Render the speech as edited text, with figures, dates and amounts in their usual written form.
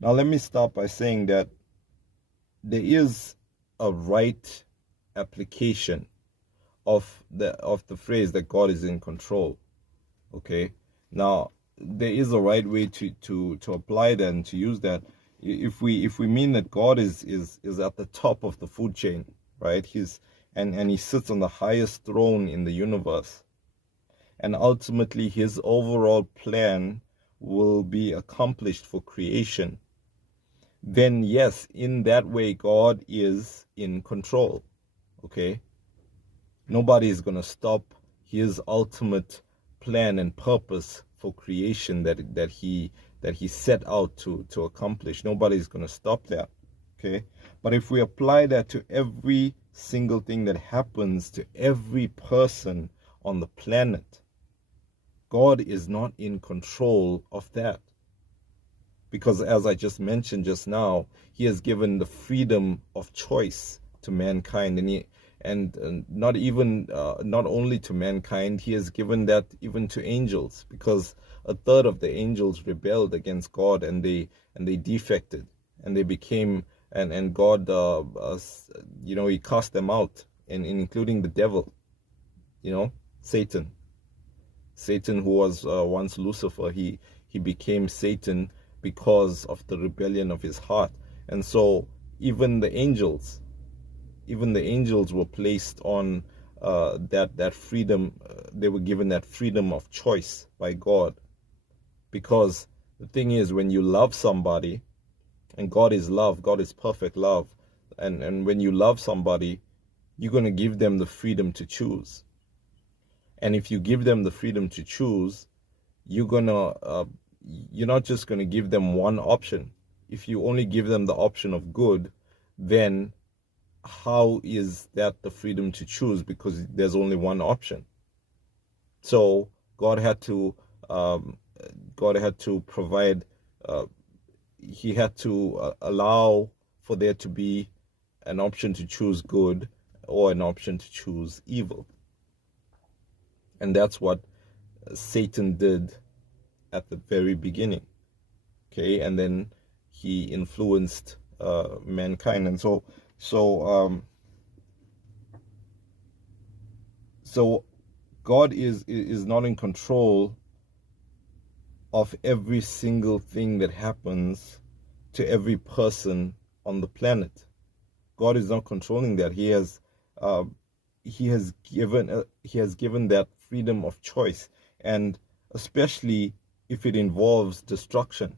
Now, let me start by saying that there is a right application of the phrase that God is in control. Okay. Now, there is a right way to apply that and to use that. If we mean that God is at the top of the food chain, right? And he sits on the highest throne in the universe, and ultimately his overall plan will be accomplished for creation, then yes, in that way, God is in control. Okay? Nobody is going to stop his ultimate plan and purpose for creation that he set out to accomplish. Nobody is going to stop that. Okay? But if we apply that to every single thing that happens to every person on the planet, God is not in control of that. Because as I just mentioned just now, he has given the freedom of choice to mankind, and not only to mankind, he has given that even to angels, because a third of the angels rebelled against God, and they defected, and they became and God he cast them out, and including the devil, you know, Satan. Satan, who was once Lucifer, he became Satan because of the rebellion of his heart. And so even the angels, were placed on that freedom. They were given that freedom of choice by God, because the thing is, when you love somebody, and God is love, God is perfect love, and when you love somebody, you're going to give them the freedom to choose. And if you give them the freedom to choose, you're not just gonna give them one option. If you only give them the option of good, then how is that the freedom to choose? Because there's only one option. So God had to provide. Uh, he had to allow for there to be an option to choose good or an option to choose evil. And that's what Satan did at the very beginning. Okay, and then he influenced mankind, and so God is not in control of every single thing that happens to every person on the planet. God is not controlling that. Uh, he has given that freedom of choice, and especially if it involves destruction.